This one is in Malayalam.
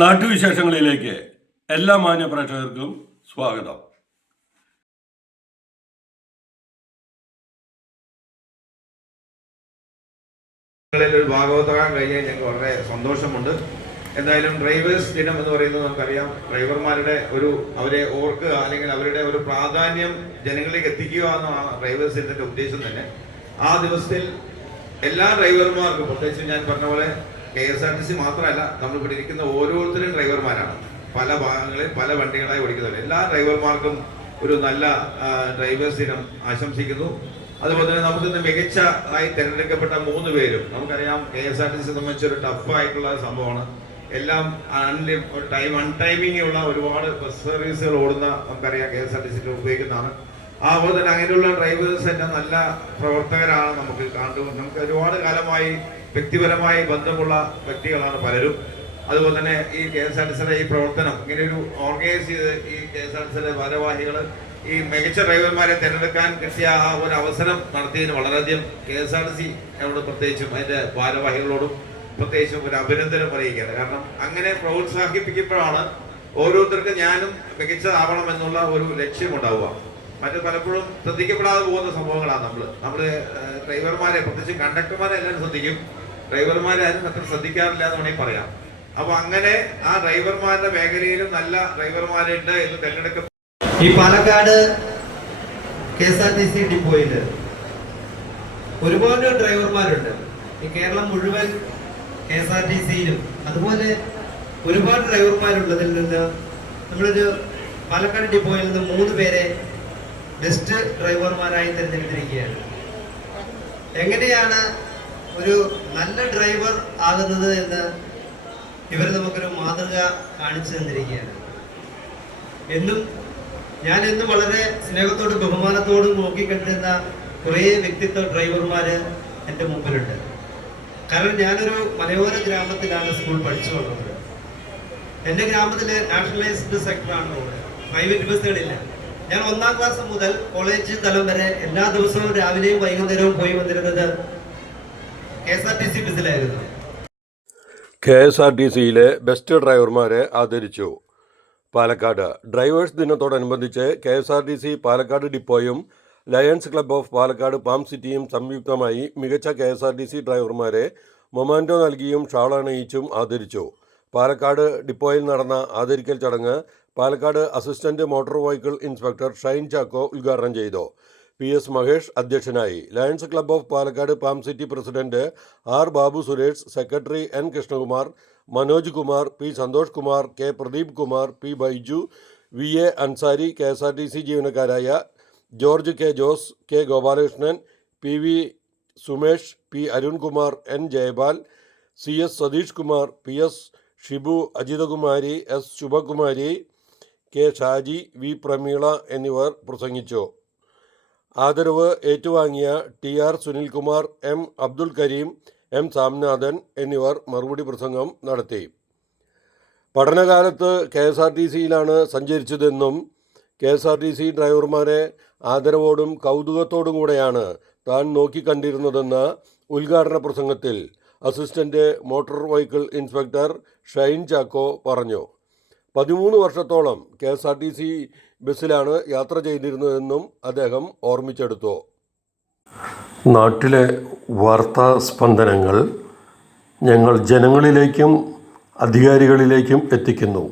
നാട്ടുവിശേഷങ്ങളിലേക്ക് എല്ലാ മാന്യ പ്രേക്ഷകർക്കും സ്വാഗതം. ഒരു ഭാഗവതകം കഴിഞ്ഞാൽ ഞങ്ങൾക്ക് വളരെ സന്തോഷമുണ്ട്. എന്തായാലും ഡ്രൈവേഴ്സ് ദിനം എന്ന് പറയുന്നത് നമുക്കറിയാം, ഡ്രൈവർമാരുടെ അവരെ ഓർക്കുക അല്ലെങ്കിൽ അവരുടെ ഒരു പ്രാധാന്യം ജനങ്ങളിലേക്ക് എത്തിക്കുക എന്നാണ് ഡ്രൈവേഴ്സ് ദിനത്തിന്റെ ഉദ്ദേശം തന്നെ. ആ ദിവസത്തിൽ എല്ലാ ഡ്രൈവർമാർക്കും, പ്രത്യേകിച്ച് ഞാൻ പറഞ്ഞ പോലെ KSRTC മാത്രമല്ല, നമ്മളിവിടെ ഇരിക്കുന്ന ഓരോരുത്തരും ഡ്രൈവർമാരാണ്. പല ഭാഗങ്ങളിൽ പല വണ്ടികളായി ഓടിക്കുന്നവർ എല്ലാ ഡ്രൈവർമാർക്കും ഒരു നല്ല ഡ്രൈവേഴ്സ് ദിനം ആശംസിക്കുന്നു. അതുപോലെ തന്നെ നമുക്കിന്ന് മികച്ച ആയി തിരഞ്ഞെടുക്കപ്പെട്ട 3 പേരും, നമുക്കറിയാം KSRTC സംബന്ധിച്ചൊരു ടഫായിട്ടുള്ള സംഭവമാണ്. എല്ലാം അൺടൈമിംഗ് ഉള്ള ഒരുപാട് ബസ് സർവീസുകൾ ഓടുന്ന നമുക്കറിയാം KSRTC ഉപയോഗിക്കുന്നതാണ്. അതുപോലെ തന്നെ അങ്ങനെയുള്ള ഡ്രൈവേഴ്സ് തന്നെ നല്ല പ്രവർത്തകരാണ്. നമുക്ക് ഒരുപാട് കാലമായി വ്യക്തിപരമായി ബന്ധമുള്ള വ്യക്തികളാണ് പലരും. അതുപോലെ തന്നെ ഈ KSRTCയുടെ ഈ പ്രവർത്തനം ഇങ്ങനെ ഒരു ഓർഗനൈസ് ചെയ്ത് ഈ KSRTCയുടെ ഭാരവാഹികൾ ഈ മികച്ച ഡ്രൈവർമാരെ തിരഞ്ഞെടുക്കാൻ കിട്ടിയ ആ ഒരു അവസരം നടത്തിയതിന് വളരെയധികം KSRTCയോട് പ്രത്യേകിച്ചും അതിന്റെ ഭാരവാഹികളോടും പ്രത്യേകിച്ചും ഒരു അഭിനന്ദനം പറയുകയാണ്. കാരണം അങ്ങനെ പ്രോത്സാഹിപ്പിക്കുമ്പോഴാണ് ഓരോരുത്തർക്കും ഞാനും മികച്ചതാവണം എന്നുള്ള ഒരു ലക്ഷ്യമുണ്ടാവുക. മറ്റു പലപ്പോഴും ശ്രദ്ധിക്കപ്പെടാതെ പോകുന്ന സംഭവങ്ങളാണ്. നമ്മള് ഡ്രൈവർമാരെ, പ്രത്യേകിച്ച് കണ്ടക്ടർമാരെ എല്ലാവരും ശ്രദ്ധിക്കും, ഡ്രൈവർമാരെ ആരും അത്ര ശ്രദ്ധിക്കാറില്ല എന്ന് വേണമെങ്കിൽ പറയാം. അപ്പൊ അങ്ങനെ ആ ഡ്രൈവർമാരുടെ മേഖലയിലും നല്ല ഡ്രൈവർമാരുണ്ട് എന്ന് തെരഞ്ഞെടുക്കും. ഈ പാലക്കാട് KSRTC ഡിപ്പോയിൽ ഒരുപാട് ഡ്രൈവർമാരുണ്ട്. ഈ കേരളം മുഴുവൻ KSRTCയിലും അതുപോലെ ഒരുപാട് ഡ്രൈവർമാരുള്ളതിൽ നിന്ന് നമ്മളൊരു പാലക്കാട് ഡിപ്പോയിൽ നിന്ന് 3 പേരെ ബെസ്റ്റ് ഡ്രൈവർമാരായി തിരഞ്ഞെടുത്തിരിക്കുകയാണ്. എങ്ങനെയാണ് ഒരു നല്ല ഡ്രൈവർ ആകുന്നത് എന്ന് ഇവർ നമുക്കൊരു മാതൃക കാണിച്ചു തന്നിരിക്കുകയാണ്. ഞാൻ എന്നും വളരെ സ്നേഹത്തോടും ബഹുമാനത്തോടും നോക്കിക്കണ്ടിരുന്ന കുറേ വ്യക്തിത്വ ഡ്രൈവർമാര് എൻ്റെ മുമ്പിലുണ്ട്. കാരണം ഞാനൊരു മലയോര ഗ്രാമത്തിലാണ് സ്കൂൾ പഠിച്ചു വന്നത്. എൻ്റെ ഗ്രാമത്തിലെ നാഷണലൈസ്ഡ് സെക്ടറാണ്, പ്രൈവറ്റ് ബസ്സുകളില്ല. ഞാൻ 1ാം ക്ലാസ് മുതൽ കോളേജ് തലം വരെ എല്ലാ ദിവസവും രാവിലെയും വൈകുന്നേരവും പോയി വന്നിരുന്നത് KSRTC ബസ്സിലായിരുന്നു. KSRTCയിലെ ബെസ്റ്റ് ഡ്രൈവർമാരെ ആദരിച്ചു. പാലക്കാട് ഡ്രൈവേഴ്സ് ദിനത്തോടനുബന്ധിച്ച് KSRTC പാലക്കാട് ഡിപ്പോയും Lions Club of Palakkad Palm സിറ്റിയും സംയുക്തമായി മികച്ച KSRTC ഡ്രൈവർമാരെ മൊമാൻറ്റോ നൽകിയും ഷാൾ അണിയിച്ചും ആദരിച്ചു. പാലക്കാട് ഡിപ്പോയിൽ നടന്ന ആദരിക്കൽ ചടങ്ങ് Palakkad assistant motor vehicle inspector Shine Chacko ഉദ്ഘാടനം ചെയ്തു. PS മഹേഷ് അധ്യക്ഷനായി. Lions Club of Palakkad Palm City president R Babu Suresh, secretary N Krishnakumar, Manoj Kumar, P Santhosh Kumar, K Pradeep Kumar, P Baiju, VA Ansari, KSRTC ജീവനക്കാരായ George K Jose, K Gopalakrishnan, PV Sumesh, P Arunkumar, N Jayapal, CS Satheesh Kumar, PS Shibu, Ajithakumari, S Subhakumari, K Shaji, V Prameela എന്നിവർ പ്രസംഗിച്ചു. ആദരവ് ഏറ്റുവാങ്ങിയ TR Sunilkumar, M Abdul Kareem, M സാംനാഥൻ എന്നിവർ മറുപടി പ്രസംഗം നടത്തി. പഠനകാലത്ത് KSRTCയിലാണ് സഞ്ചരിച്ചതെന്നും KSRTC ഡ്രൈവർമാരെ ആദരവോടും കൗതുകത്തോടും കൂടെയാണ് താൻ നോക്കിക്കണ്ടിരുന്നതെന്ന ഉദ്ഘാടന പ്രസംഗത്തിൽ assistant motor vehicle inspector Shine Chacko പറഞ്ഞു. 13 വർഷത്തോളം KSRTC ബസ്സിലാണ് യാത്ര ചെയ്തിരുന്നതെന്നും അദ്ദേഹം ഓർമ്മിച്ചെടുത്തു. നാട്ടിലെ വാർത്താ സ്പന്ദനങ്ങൾ ഞങ്ങൾ ജനങ്ങളിലേക്കും അധികാരികളിലേക്കും എത്തിക്കുന്നു.